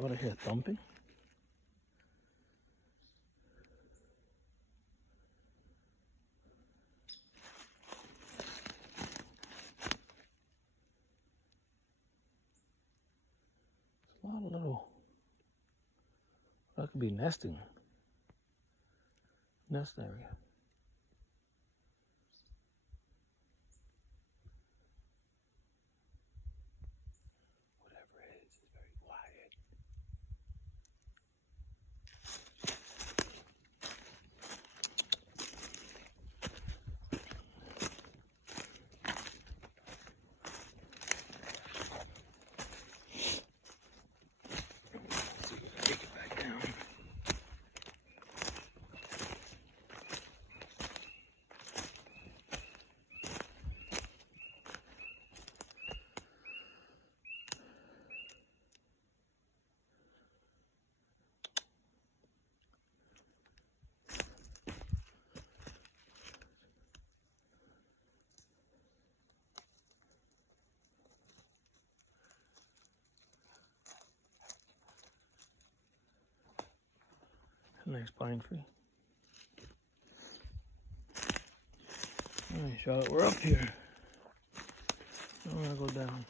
that what I hear thumping? A lot of little, that could be nesting, nest area. Whatever it is, it's very quiet. Take it back down. Nice pine tree. All right, Charlotte, we're up here. I want to go down.